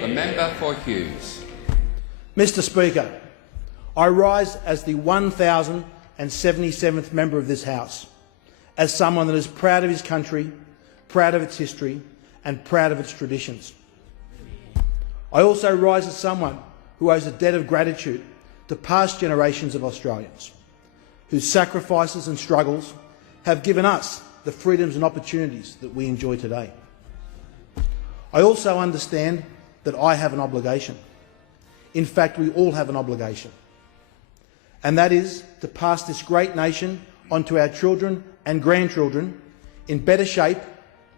The member for Hughes. Mr Speaker, I rise as the 1077th member of this House, as someone that is proud of his country, proud of its history and proud of its traditions. I also rise as someone who owes a debt of gratitude to past generations of Australians, whose sacrifices and struggles have given us the freedoms and opportunities that we enjoy today. I also understand that I have an obligation. In fact, we all have an obligation, and that is to pass this great nation on to our children and grandchildren in better shape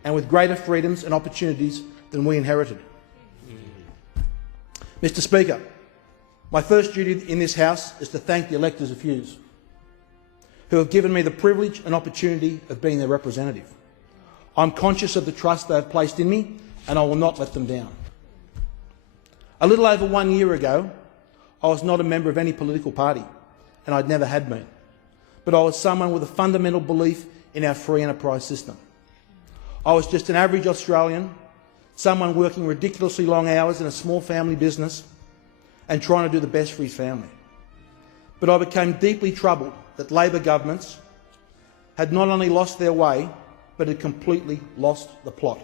and with greater freedoms and opportunities than we inherited. Mr Speaker, my first duty in this House is to thank the electors of Hughes, who have given me the privilege and opportunity of being their representative. I'm conscious of the trust they have placed in me, and I will not let them down. A little over 1 year ago, I was not a member of any political party, and I'd never had been, but I was someone with a fundamental belief in our free enterprise system. I was just an average Australian, someone working ridiculously long hours in a small family business and trying to do the best for his family. But I became deeply troubled that Labor governments had not only lost their way, but had completely lost the plot.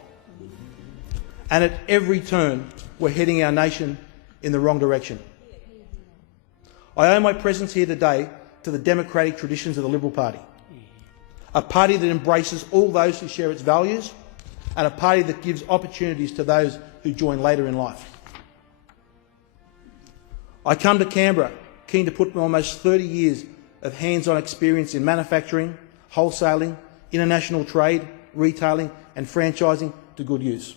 And at every turn, we're heading our nation in the wrong direction. I owe my presence here today to the democratic traditions of the Liberal Party, a party that embraces all those who share its values and a party that gives opportunities to those who join later in life. I come to Canberra keen to put my almost 30 years of hands-on experience in manufacturing, wholesaling, international trade, retailing and franchising to good use.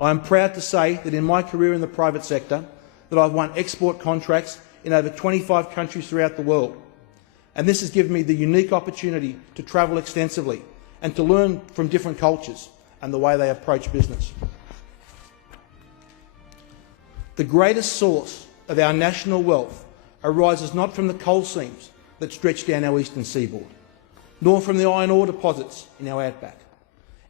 I am proud to say that in my career in the private sector that I've won export contracts in over 25 countries throughout the world, and this has given me the unique opportunity to travel extensively and to learn from different cultures and the way they approach business. The greatest source of our national wealth arises not from the coal seams that stretch down our eastern seaboard, nor from the iron ore deposits in our outback.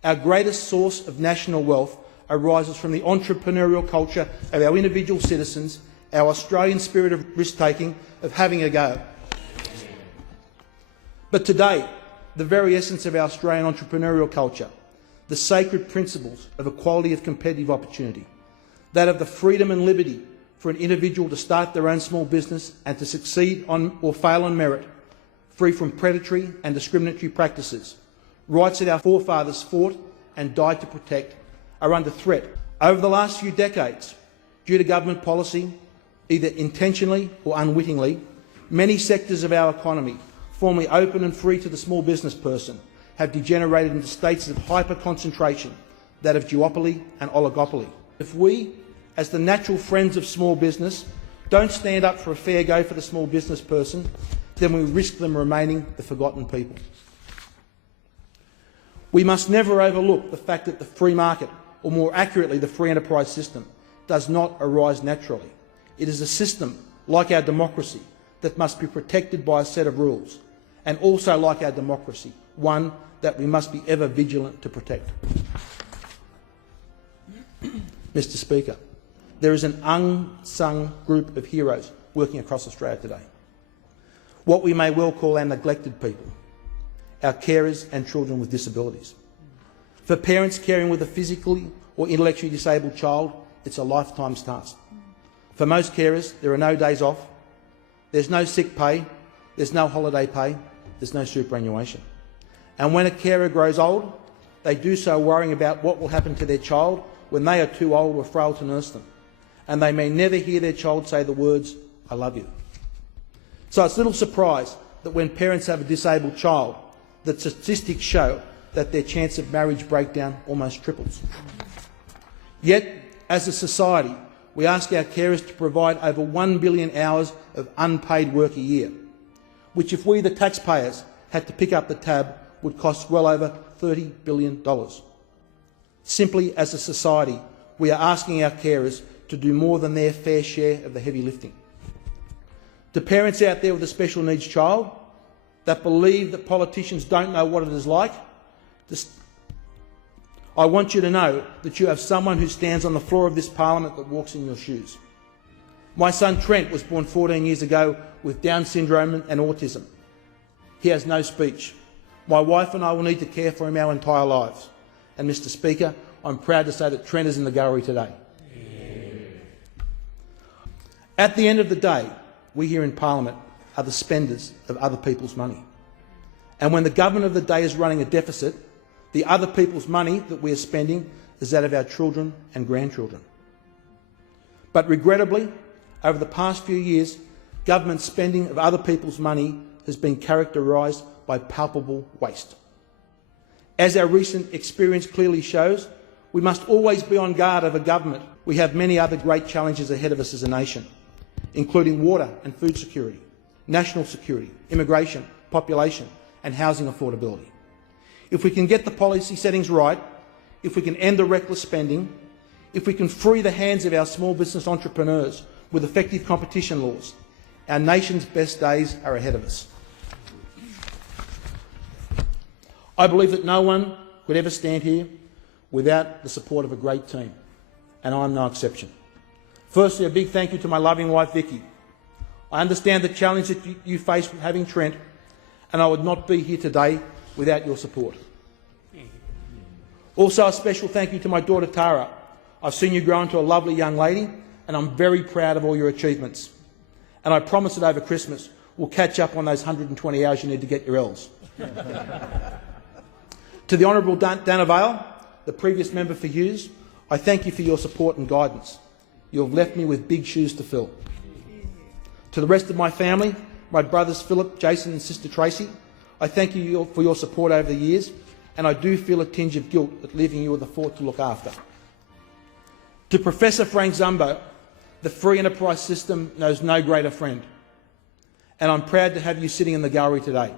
Our greatest source of national wealth arises from the entrepreneurial culture of our individual citizens, our Australian spirit of risk-taking, of having a go. But today, the very essence of our Australian entrepreneurial culture, the sacred principles of equality of competitive opportunity, that of the freedom and liberty for an individual to start their own small business and to succeed on or fail on merit, free from predatory and discriminatory practices, rights that our forefathers fought and died to protect, are under threat. Over the last few decades, due to government policy, either intentionally or unwittingly, many sectors of our economy, formerly open and free to the small business person, have degenerated into states of hyper-concentration, that of duopoly and oligopoly. If we, as the natural friends of small business, don't stand up for a fair go for the small business person, then we risk them remaining the forgotten people. We must never overlook the fact that the free market, or more accurately the free enterprise system, does not arise naturally. It is a system, like our democracy, that must be protected by a set of rules, and also, like our democracy, one that we must be ever vigilant to protect. Mr Speaker, there is an unsung group of heroes working across Australia today. What we may well call our neglected people, our carers and children with disabilities. For parents caring with a physically or intellectually disabled child, it's a lifetime's task. For most carers, there are no days off, there's no sick pay, there's no holiday pay, there's no superannuation. And when a carer grows old, they do so worrying about what will happen to their child when they are too old or frail to nurse them, and they may never hear their child say the words, "I love you." So it's little surprise that when parents have a disabled child, the statistics show that their chance of marriage breakdown almost triples. Yet, as a society, we ask our carers to provide over 1 billion hours of unpaid work a year, which, if we the taxpayers had to pick up the tab, would cost well over $30 billion. Simply as a society, we are asking our carers to do more than their fair share of the heavy lifting. To parents out there with a special needs child that believe that politicians don't know what it is like, I want you to know that you have someone who stands on the floor of this parliament that walks in your shoes. My son Trent was born 14 years ago with Down syndrome and autism. He has no speech. My wife and I will need to care for him our entire lives. And Mr. Speaker, I'm proud to say that Trent is in the gallery today. At the end of the day, we here in Parliament are the spenders of other people's money. And when the government of the day is running a deficit, the other people's money that we are spending is that of our children and grandchildren. But regrettably, over the past few years, government spending of other people's money has been characterised by palpable waste. As our recent experience clearly shows, we must always be on guard over government. We have many other great challenges ahead of us as a nation, including water and food security, national security, immigration, population and housing affordability. If we can get the policy settings right, if we can end the reckless spending, if we can free the hands of our small business entrepreneurs with effective competition laws, our nation's best days are ahead of us. I believe that no one could ever stand here without the support of a great team, and I'm no exception. Firstly, a big thank you to my loving wife, Vicky. I understand the challenge that you face with having Trent, and I would not be here today without your support. Also, a special thank you to my daughter, Tara. I've seen you grow into a lovely young lady, and I'm very proud of all your achievements. And I promise that over Christmas, we'll catch up on those 120 hours you need to get your L's. To the Honourable Dana Vale, the previous member for Hughes, I thank you for your support and guidance. You have left me with big shoes to fill. To the rest of my family, my brothers Philip, Jason and sister Tracy, I thank you for your support over the years, and I do feel a tinge of guilt at leaving you with a fort to look after. To Professor Frank Zumbo, the free enterprise system knows no greater friend, and I'm proud to have you sitting in the gallery today.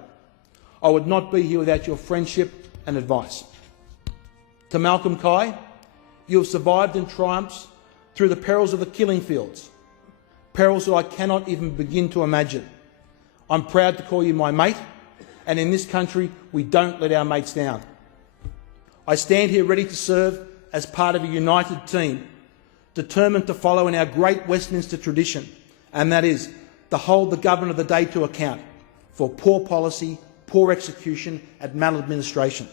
I would not be here without your friendship and advice. To Malcolm Kai, you have survived and triumphed through the perils of the killing fields, perils that I cannot even begin to imagine. I'm proud to call you my mate, and in this country we don't let our mates down. I stand here ready to serve as part of a united team, determined to follow in our great Westminster tradition, and that is to hold the government of the day to account for poor policy, poor execution and maladministration.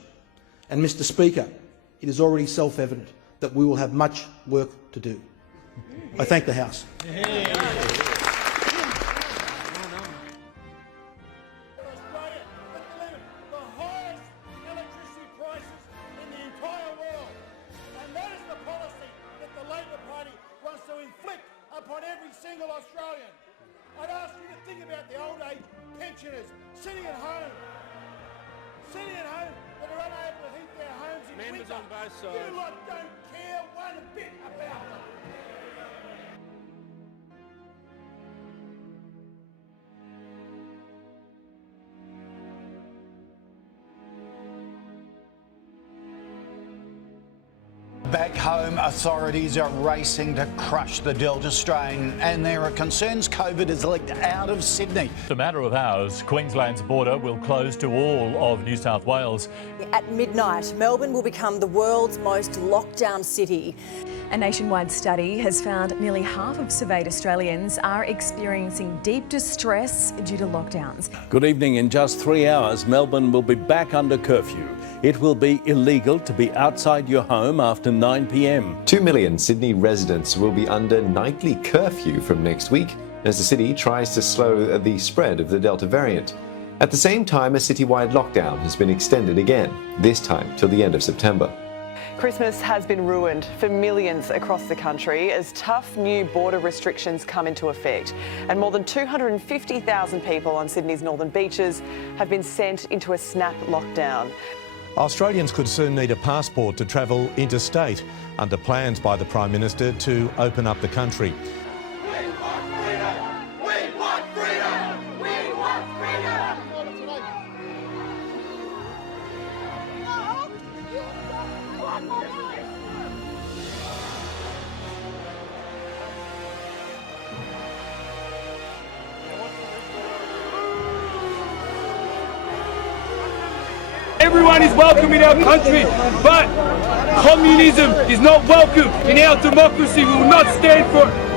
And Mr. Speaker, it is already self-evident that we will have much work to do. I thank the House. Upon every single Australian. I'd ask you to think about the old age pensioners sitting at home that are unable to heat their homes in Members winter. on both sides. You lot don't care one bit about them. Back home, authorities are racing to crush the Delta strain, and there are concerns COVID has leaked out of Sydney. In a matter of hours, Queensland's border will close to all of New South Wales. At midnight, Melbourne will become the world's most locked-down city. A nationwide study has found nearly half of surveyed Australians are experiencing deep distress due to lockdowns. Good evening. In just 3 hours, Melbourne will be back under curfew. It will be illegal to be outside your home after 9 p.m. 2 million Sydney residents will be under nightly curfew from next week as the city tries to slow the spread of the Delta variant. At the same time, a citywide lockdown has been extended again, this time till the end of September. Christmas has been ruined for millions across the country as tough new border restrictions come into effect. And more than 250,000 people on Sydney's northern beaches have been sent into a snap lockdown. Australians could soon need a passport to travel interstate under plans by the Prime Minister to open up the country. Everyone is welcome in our country, but communism is not welcome in our democracy. We will not stand for it.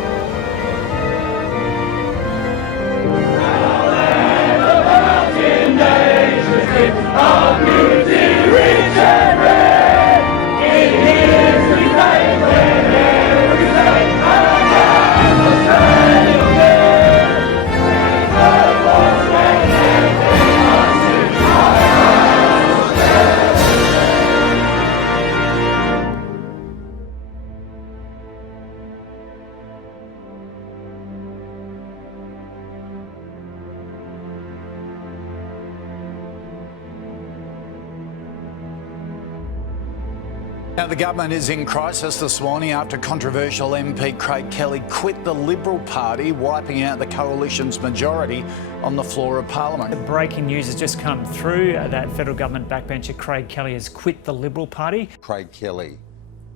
Now, the government is in crisis this morning after controversial MP Craig Kelly quit the Liberal Party, wiping out the coalition's majority on the floor of Parliament. The breaking news has just come through that federal government backbencher Craig Kelly has quit the Liberal Party. Craig Kelly,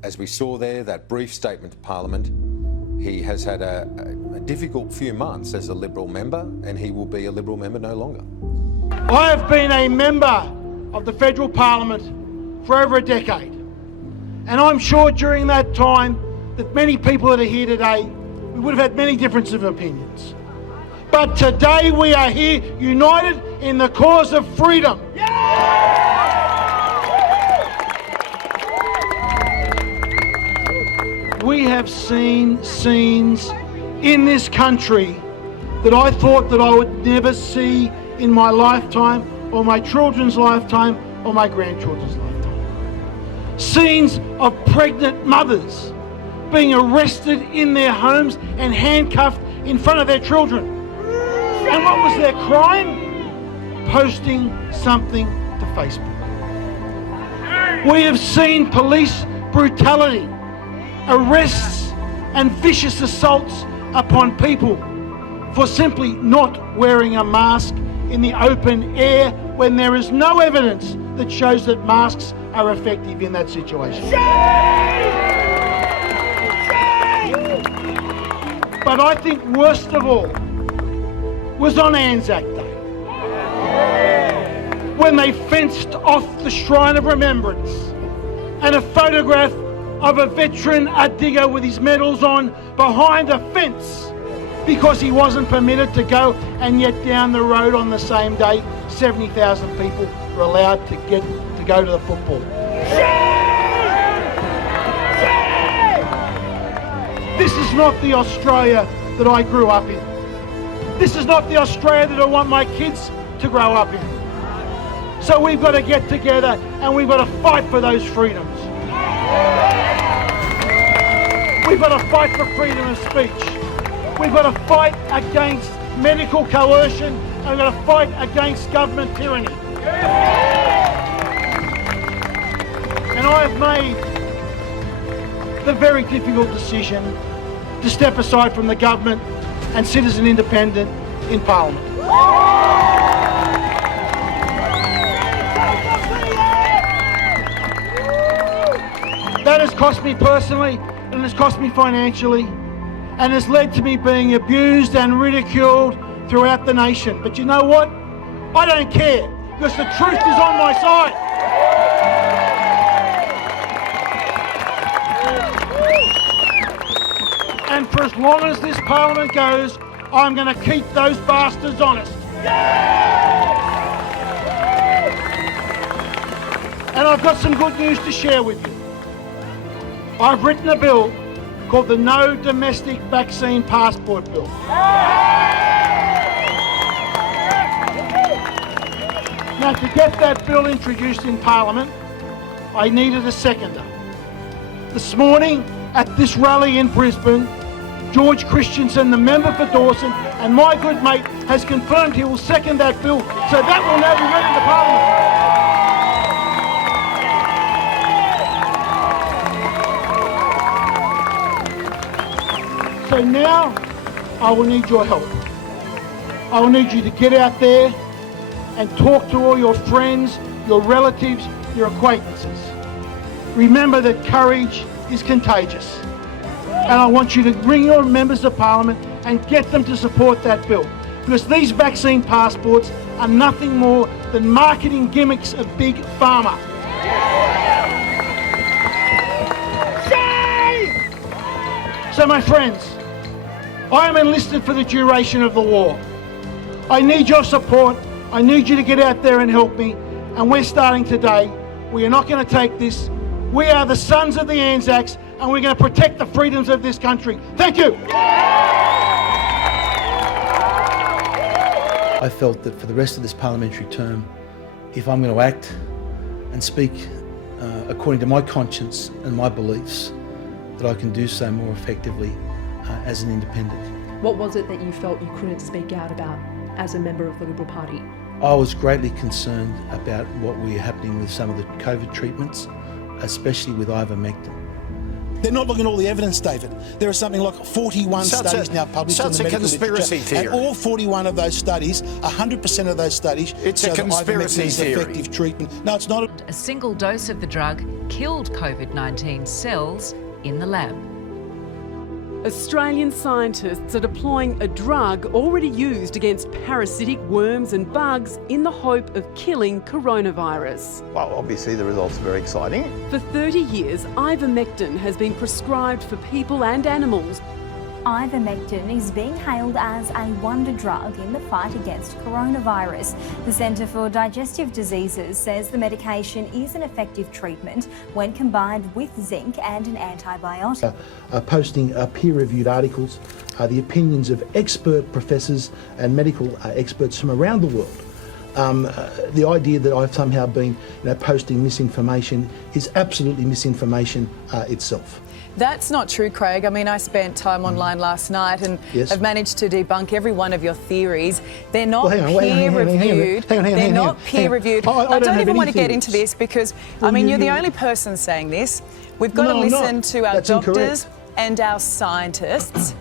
as we saw there, that brief statement to Parliament, he has had a difficult few months as a Liberal member, and he will be a Liberal member no longer. I have been a member of the federal parliament for over a decade. And I'm sure during that time that many people that are here today, we would have had many differences of opinions. But today we are here united in the cause of freedom. We have seen scenes in this country that I thought that I would never see in my lifetime, or my children's lifetime, or my grandchildren's lifetime. Scenes of pregnant mothers being arrested in their homes and handcuffed in front of their children. And what was their crime? Posting something to Facebook. We have seen police brutality, arrests and vicious assaults upon people for simply not wearing a mask in the open air when there is no evidence that shows that masks are effective in that situation. But I think worst of all was on Anzac Day, when they fenced off the Shrine of Remembrance and a photograph of a veteran, a digger with his medals on, behind a fence because he wasn't permitted to go, and yet down the road on the same day 70,000 people were allowed to go to the football. This is not the Australia that I grew up in. This is not the Australia that I want my kids to grow up in. So we've got to get together and we've got to fight for those freedoms. We've got to fight for freedom of speech. We've got to fight against medical coercion, and we've got to fight against government tyranny. And I have made the very difficult decision to step aside from the government and sit as an independent in Parliament. That has cost me personally, and has cost me financially, and has led to me being abused and ridiculed throughout the nation. But you know what? I don't care, because the truth is on my side. And for as long as this Parliament goes, I'm going to keep those bastards honest. And I've got some good news to share with you. I've written a bill called the No Domestic Vaccine Passport Bill. Now, to get that bill introduced in Parliament, I needed a seconder. This morning, at this rally in Brisbane, George Christensen, the member for Dawson, and my good mate, has confirmed he will second that bill, so that will now be ready to Parliament. So now, I will need your help. I will need you to get out there and talk to all your friends, your relatives, your acquaintances. Remember that courage is contagious. And I want you to bring your members of Parliament and get them to support that bill. Because these vaccine passports are nothing more than marketing gimmicks of Big Pharma. So my friends, I am enlisted for the duration of the war. I need your support. I need you to get out there and help me. And we're starting today. We are not going to take this. We are the sons of the Anzacs, and we're going to protect the freedoms of this country. Thank you. I felt that for the rest of this parliamentary term, if I'm going to act and speak according to my conscience and my beliefs, that I can do so more effectively as an independent. What was it that you felt you couldn't speak out about as a member of the Liberal Party? I was greatly concerned about what was happening with some of the COVID treatments, especially with ivermectin. They're not looking at all the evidence, David. There are something like 41 studies now published in the medical literature, and all 41 of those studies, 100% of those studies, show that ivermectin is effective treatment. No, it's not. A single dose of the drug killed COVID-19 cells in the lab. Australian scientists are deploying a drug already used against parasitic worms and bugs in the hope of killing coronavirus. Well, obviously the results are very exciting. For 30 years, ivermectin has been prescribed for people and animals. Ivermectin is being hailed as a wonder drug in the fight against coronavirus. The Centre for Digestive Diseases says the medication is an effective treatment when combined with zinc and an antibiotic. Posting peer-reviewed articles, the opinions of expert professors and medical experts from around the world. The idea that I've somehow been posting misinformation is absolutely misinformation itself. That's not true, Craig. I mean, I spent time online last night and have managed to debunk every one of your theories. They're not peer-reviewed. They're not peer-reviewed. I don't even want to get into this because, I mean, you're the only person saying this. We've got to listen to our doctors and our scientists.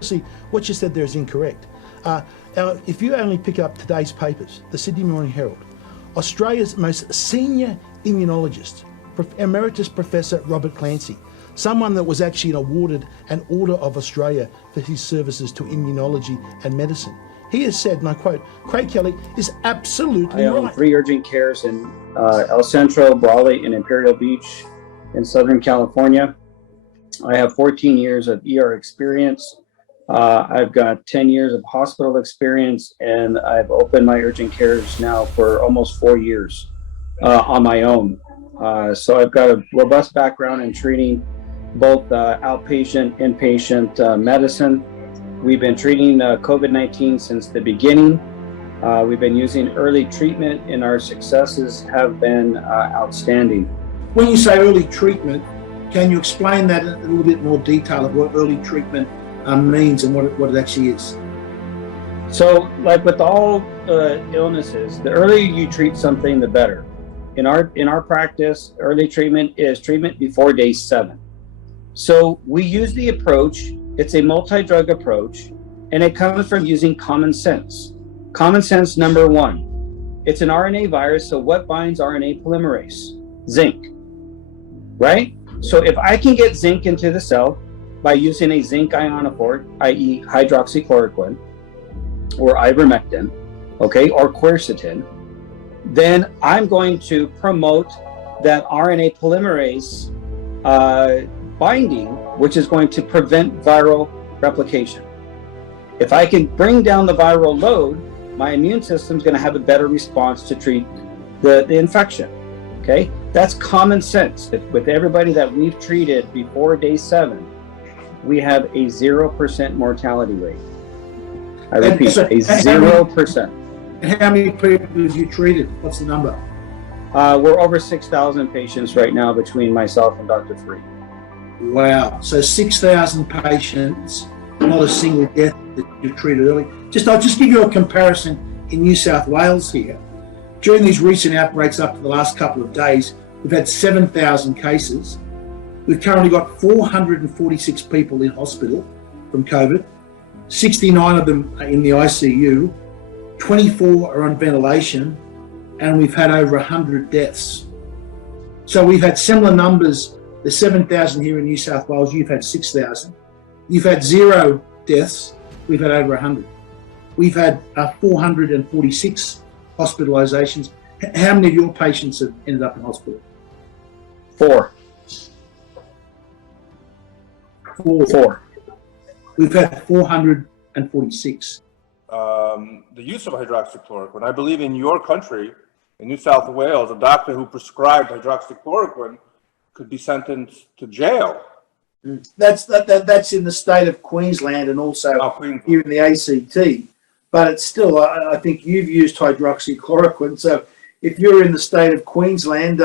See, what you said there is incorrect. Now, if you only pick up today's papers, the Sydney Morning Herald, Australia's most senior immunologist, Emeritus Professor Robert Clancy, someone that was actually awarded an Order of Australia for his services to immunology and medicine. He has said, and I quote, Craig Kelly is absolutely right. I own 3 urgent cares in El Centro, Brawley, and Imperial Beach in Southern California. I have 14 years of ER experience. I've got 10 years of hospital experience, and I've opened my urgent cares now for almost 4 years on my own. So I've got a robust background in treating both outpatient, inpatient medicine. We've been treating COVID-19 since the beginning. We've been using early treatment, and our successes have been outstanding. When you say early treatment, can you explain that in a little bit more detail of what early treatment means and what it actually is? So, like with all illnesses, the earlier you treat something, the better. In our practice, early treatment is treatment before day 7. So we use the approach, it's a multi-drug approach, and it comes from using common sense. Common sense number 1, it's an RNA virus, so what binds RNA polymerase? Zinc, right? So if I can get zinc into the cell by using a zinc ionophore, i.e. hydroxychloroquine, or ivermectin, okay, or quercetin, then I'm going to promote that RNA polymerase binding, which is going to prevent viral replication. If I can bring down the viral load, my immune system is going to have a better response to treat the infection. Okay, that's common sense. With everybody that we've treated before day 7, we have a 0% mortality rate. I repeat, a 0%. And how many people have you treated? What's the number? We're over 6,000 patients right now between myself and Dr. Free. Wow. So 6,000 patients, not a single death that you've treated early. I'll just give you a comparison in New South Wales here. During these recent outbreaks up to the last couple of days, we've had 7,000 cases. We've currently got 446 people in hospital from COVID. 69 of them are in the ICU. 24 are on ventilation, and we've had over 100 deaths. So we've had similar numbers. There's 7,000 here in New South Wales. You've had 6,000. You've had 0 deaths. We've had over 100. We've had 446 hospitalisations. How many of your patients have ended up in hospital? 4. Four. We've had 446. The use of hydroxychloroquine. I believe in your country, in New South Wales, a doctor who prescribed hydroxychloroquine could be sentenced to jail. That's in the state of Queensland and also here in the ACT. But it's still, I think you've used hydroxychloroquine. So if you're in the state of Queensland,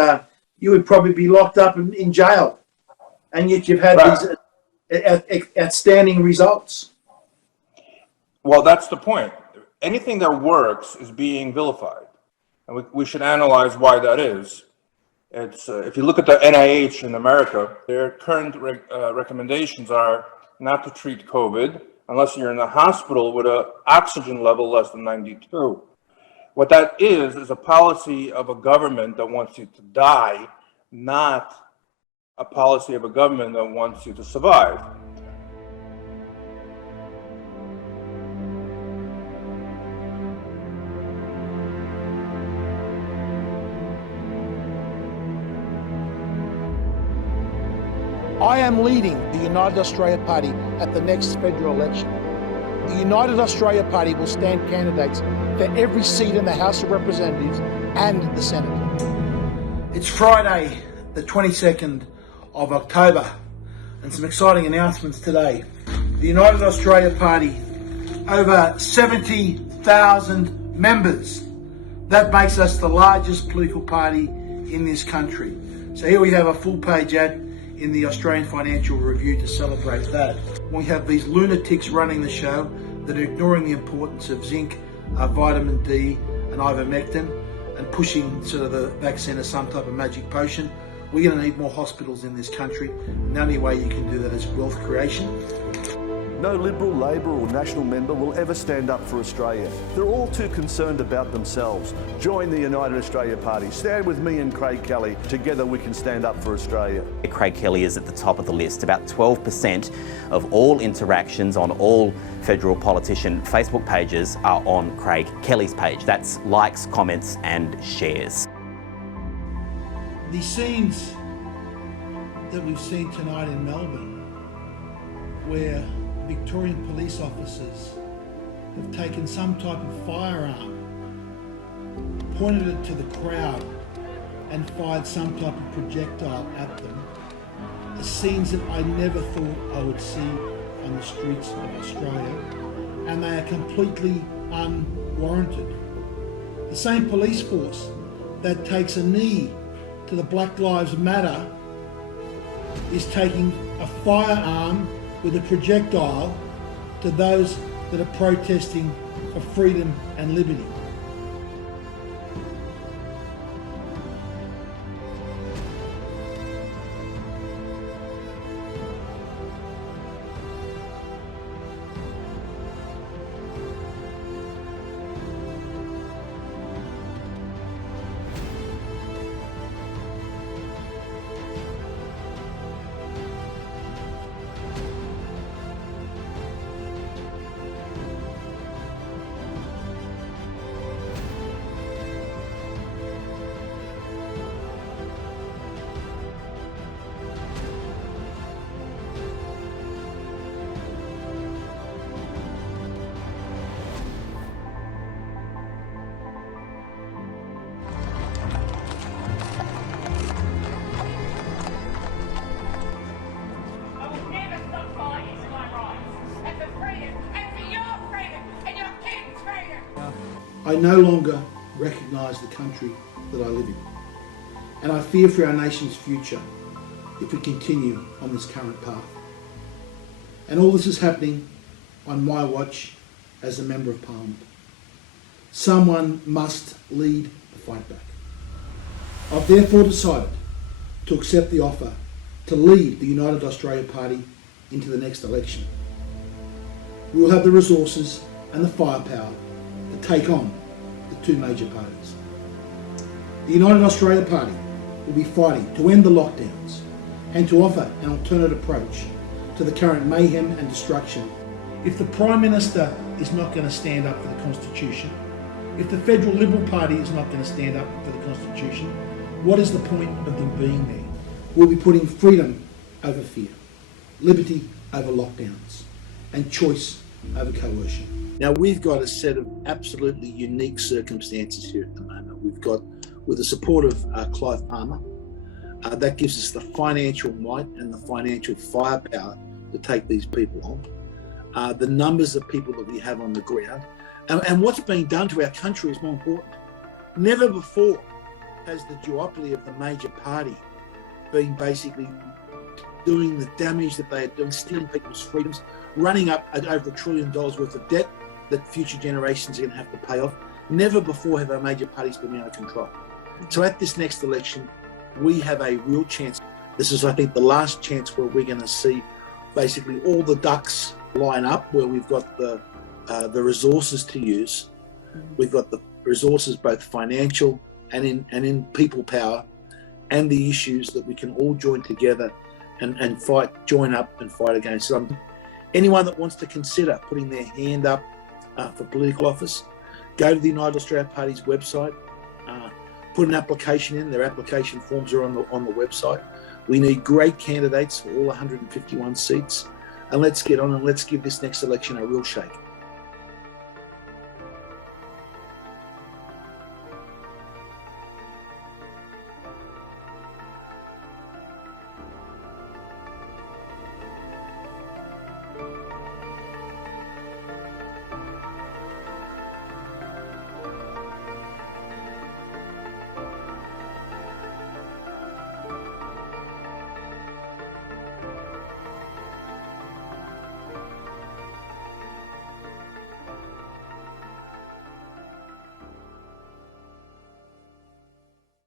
you would probably be locked up in jail. And yet you've had these outstanding results. Well, that's the point. Anything that works is being vilified. And we should analyze why that is. It's if you look at the NIH in America, their current recommendations are not to treat COVID unless you're in the hospital with an oxygen level less than 92. What that is a policy of a government that wants you to die, not a policy of a government that wants you to survive. I am leading the United Australia Party at the next federal election. The United Australia Party will stand candidates for every seat in the House of Representatives and the Senate. It's Friday, the 22nd of October, and some exciting announcements today. The United Australia Party, over 70,000 members. That makes us the largest political party in this country. So here we have a full page ad in the Australian Financial Review to celebrate that. We have these lunatics running the show that are ignoring the importance of zinc, vitamin D and ivermectin and pushing sort of the vaccine as some type of magic potion. We're going to need more hospitals in this country, and the only way you can do that is wealth creation. No Liberal, Labor or National member will ever stand up for Australia. They're all too concerned about themselves. Join the United Australia Party. Stand with me and Craig Kelly. Together we can stand up for Australia. Craig Kelly is at the top of the list. About 12% of all interactions on all federal politician Facebook pages are on Craig Kelly's page. That's likes, comments and shares. The scenes that we've seen tonight in Melbourne, where Victorian police officers have taken some type of firearm, pointed it to the crowd and fired some type of projectile at them, are scenes that I never thought I would see on the streets of Australia, and they are completely unwarranted. The same police force that takes a knee to the Black Lives Matter is taking a firearm with a projectile to those that are protesting for freedom and liberty. I no longer recognise the country that I live in, and I fear for our nation's future if we continue on this current path. And all this is happening on my watch as a Member of Parliament. Someone must lead the fight back. I've therefore decided to accept the offer to lead the United Australia Party into the next election. We will have the resources and the firepower to take on the two major parties. The United Australia Party will be fighting to end the lockdowns and to offer an alternate approach to the current mayhem and destruction If the Prime Minister is not going to stand up for the Constitution, if the Federal Liberal Party is not going to stand up for the Constitution, what is the point of them being there? We'll be putting freedom over fear, liberty over lockdowns, and choice over coercion. Now, we've got a set of absolutely unique circumstances here at the moment. We've got, with the support of Clive Palmer, that gives us the financial might and the financial firepower to take these people on. The numbers of people that we have on the ground, and what's being done to our country is more important. Never before has the duopoly of the major party been basically doing the damage that they are doing, stealing people's freedoms, running up at over $1 trillion worth of debt that future generations are going to have to pay off. Never before have our major parties been out of control. So at this next election, we have a real chance. This is, I think, the last chance where we're going to see basically all the ducks line up, where we've got the resources to use. We've got the resources, both financial and in people power, and the issues that we can all join together and fight, join up and fight against. So anyone that wants to consider putting their hand up for political office, go to the United Australia Party's website, put an application in. Their application forms are on the website. We need great candidates for all 151 seats, and let's get on and let's give this next election a real shake.